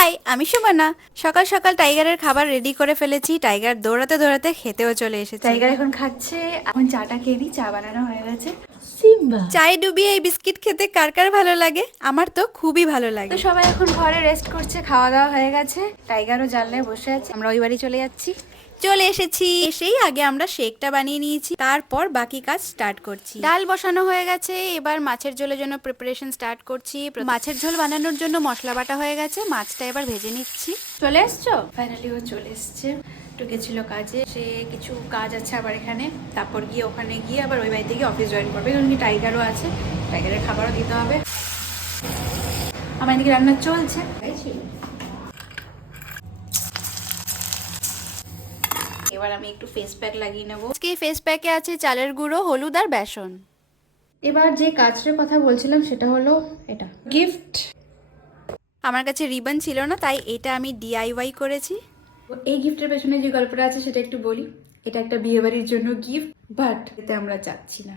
High, আমি সুমনা। সকাল সকাল টাইগারের খাবার রেডি করে ফেলেছি। টাইগার দৌড়াতে দৌড়াতে খেতেও চলে এসেছে। টাইগার এখন খাচ্ছে। এখন চাটা খেয়ে নিই, চা বানানো হয়ে গেছে। সিম্বা চায়ে ডুবিয়ে এই বিস্কিট খেতে কার কার ভালো লাগে? আমার তো খুবই ভালো তো লাগে। সবাই এখন ঘরে রেস্ট করছে, খাওয়া দাওয়া হয়ে গেছে। টাইগারও জানলায় বসে আছে, আমরা ওই বাড়ি চলে যাচ্ছি। চলে এসেছি। এসেই আগে আমরা শেকটা বানিয়ে নিয়েছি, তারপর বাকি কাজ স্টার্ট করছি। ডাল বসানো হয়ে গেছে, এবার মাছের ঝোলের জন্য প্রিপারেশন স্টার্ট করছি। মাছের ঝোল বানানোর জন্য মশলা বাটা হয়ে গেছে, মাছটা এবার ভেজে নিচ্ছি। চলে এসছো? ফাইনালি ও চলে এসছে। একটু গেছিল কাজে, সে কিছু কাজ আছে আবার এখানে, তারপর গিয়ে ওখানে গিয়ে আবার ওই বাড়িতে গিয়ে অফিস জয়েন করবে, কারণ কি টাইগারও আছে, টাইগারের খাবারও দিতে হবে। আমার এদিকে রান্না চলছে। এবার আমি একটু ফেস প্যাক লাগিয়ে নেবো। আজকে ফেস প্যাকে আছে চালের গুঁড়ো, হলুদ আর বেসন। এবার যে কাজটার কথা বলছিলাম সেটা হলো এটা গিফট। আমার কাছে রিবন ছিল না, তাই এটা আমি ডিআইওয়াই করেছি। এই গিফটের পেছনে যে গল্পটা আছে সেটা একটু বলি। এটা একটা বিয়ে বাড়ির জন্য গিফট, বাট এতে আমরা চাচ্ছি না।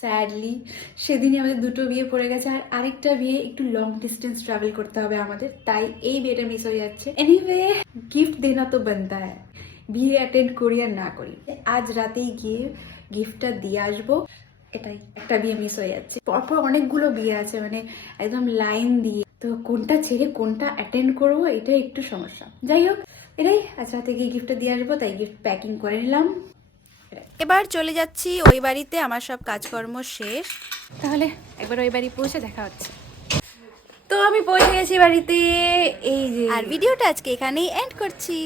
স্যাডলি সেদিনই আমাদের দুটো বিয়ে পড়ে গেছে, আর আরেকটা বিয়ে একটু লং ডিস্টেন্স ট্রাভেল করতে হবে আমাদের, তাই এই বিয়েটা মিস হয়ে যাচ্ছে। এনিওয়ে, গিফট দেনা তো বানতা হ্যায়, বিয়ে অ্যাটেন্ড করি আর না করি, আজ রাতেই গিয়ে গিফটটা দিয়ে আসবো। এটাই, একটা বিয়ে মিস হয়ে যাচ্ছে। পরপর অনেকগুলো বিয়ে আছে, মানে একদম লাইন দিয়ে, তো কোনটা ছেড়ে কোনটা অ্যাটেন্ড করবো এটাই একটু সমস্যা। যাই হোক, এটাই, আজ রাতে গিয়ে গিফটটা দিয়ে আসবো, তাই গিফট প্যাকিং করে নিলাম। এবার চলে যাচ্ছি ওই বাড়িতে, আমার সব কাজকর্ম শেষ। তাহলে একবার ওই বাড়ি পৌঁছে দেখা হচ্ছে। তো আমি পৌঁছে গেছি বাড়িতে, এই যে। আর ভিডিওটা আজকে এখানেই এন্ড করছি।